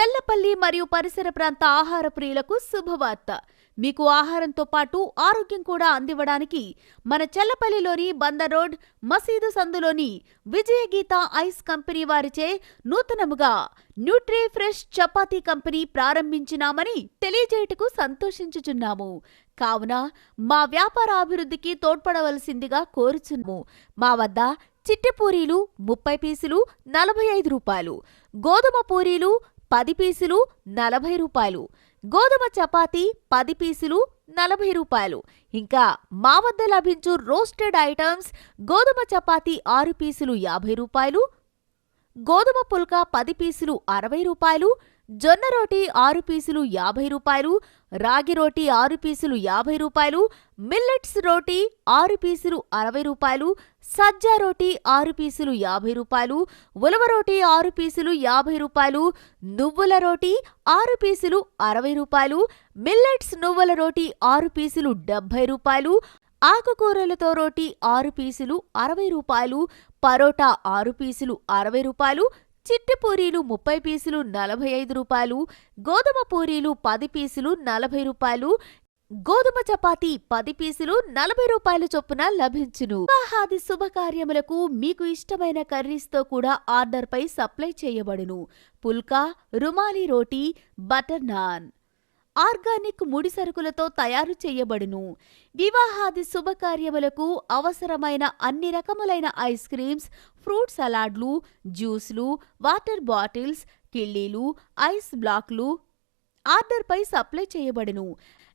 చెల్లపల్లి మరియు పరిసర ప్రాంత ఆహార ప్రియులకు శుభవార్త. మీకు ఆహారంతో పాటు ఆరోగ్యం కూడా అందివ్వడానికి మన చెల్లపల్లిలోని బందర్ రోడ్ మసీదు సందులోని విజయగీత ఐస్ కంపెనీ వారిచే నూతనముగా న్యూట్రీ ఫ్రెష్ చపాతీ కంపెనీ ప్రారంభించినామని తెలియజేయటకు సంతోషించుచున్నాము. కావున మా వ్యాపార అభివృద్ధికి తోడ్పడవలసిందిగా కోరుచున్నాము. మా వద్ద చిట్టి పూరీలు 30 పీసులు 45 రూపాయలు, గోధుమ పూరీలు 10 పీసులు 40 రూపాయలు, గోధుమ చపాతీ 10 పీసులు 40 రూపాయలు. ఇంకా మా వద్ద లభించు రోస్టెడ్ ఐటమ్స్ గోధుమ చపాతీ 6 పీసులు 50 రూపాయలు, గోధుమ పుల్కా 10 పీసులు 60 రూపాయలు, జొన్న రోటీ 6 పీసులు 50 రూపాయలు, రాగి రోటీ 6 పీసులు 50 రూపాయలు, మిల్లెట్స్ రోటీ 6 పీసులు 60 రూపాయలు, సజ్జా రోటీ 6 పీసులు 50 రూపాయలు, ఉలవ రోటీ 6 పీసులు 50 రూపాయలు, నువ్వుల రోటీ 6 పీసులు 60 రూపాయలు, మిల్లెట్స్ నువ్వుల రోటీ 6 పీసులు 70 రూపాయలు, ఆకుకూరలతో రోటీ 6 పీసులు 60 రూపాయలు, పరోటా 6 పీసులు 60 రూపాయలు, చిట్టి పూరీలు 30 పీసులు 45 రూపాయలు, గోధుమ పూరీలు 10 పీసులు 40 రూపాయలు, గోధుమ చపాతీ 10 పీసులు 40 రూపాయల చొప్పున లభించును. వివాహాది శుభకార్యములకు మీకు ఇష్టమైన కర్రీస్తో కూడా ఆర్డర్పై సప్లై చేయబడును. పుల్కా, రుమాలి రోటీ, బటర్ నాన్ ఆర్గానిక్ ముడి సరుకులతో తయారు చేయబడును. వివాహాది శుభకార్యములకు అవసరమైన అన్ని రకములైన ఐస్ క్రీమ్స్, ఫ్రూట్ సలాడ్లు, జ్యూస్లు, వాటర్ బాటిల్స్, కిళ్ళీలు, ఐస్ బ్లాక్లు ఆర్డర్పై సప్లై చేయబడును.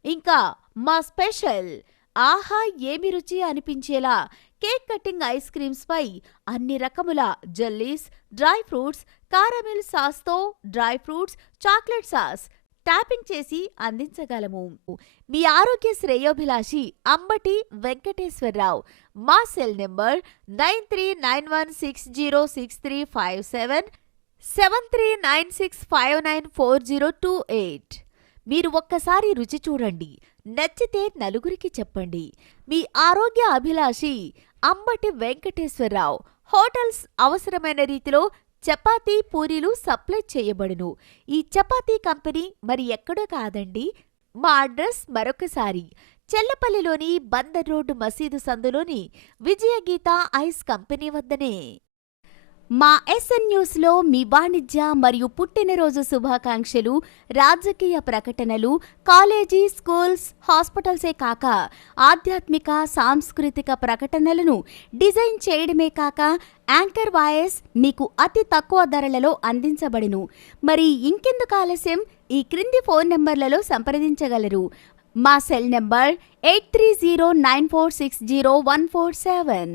ఇంకా మా స్పెషల్ ఆహా ఏమి రుచి అనిపించేలా కేక్ కటింగ్ ఐస్ క్రీమ్స్ పై అన్ని రకముల జెల్లీస్, డ్రై ఫ్రూట్స్, కారమిల్ సాస్తో dry fruits, chocolate sauce topping చేసి అందించగలము. మీ ఆరోగ్య శ్రేయోభిలాషి అంబటి వెంకటేశ్వరరావు. మా సెల్ నెంబర్ 9391606357, 7396594028. మీరు ఒక్కసారి రుచి చూడండి, నచ్చితే నలుగురికి చెప్పండి. మీ ఆరోగ్య అభిలాషి అంబటి వెంకటేశ్వరరావు. హోటల్స్ అవసరమైన రీతిలో చపాతీ పూరీలు సప్లై చేయబడును. ఈ చపాతీ కంపెనీ మరి ఎక్కడో కాదండి. మా అడ్రస్ మరొకసారి చెల్లపల్లిలోని బందర్ రోడ్డు మసీదు సందులోని విజయగీత ఐస్ కంపెనీ వద్దనే. మా ఎస్ఎన్ న్యూస్లో మీ వాణిజ్య మరియు పుట్టినరోజు శుభాకాంక్షలు, రాజకీయ ప్రకటనలు, కాలేజీ, స్కూల్స్, హాస్పిటల్సే కాక ఆధ్యాత్మిక, సాంస్కృతిక ప్రకటనలను డిజైన్ చేయడమే కాక యాంకర్ వాయిస్ మీకు అతి తక్కువ ధరలలో అందించబడును. మరి ఇంకెందుకు ఆలస్యం, ఈ క్రింది ఫోన్ నెంబర్లలో సంప్రదించగలరు. మా సెల్ నెంబర్ 8309460147.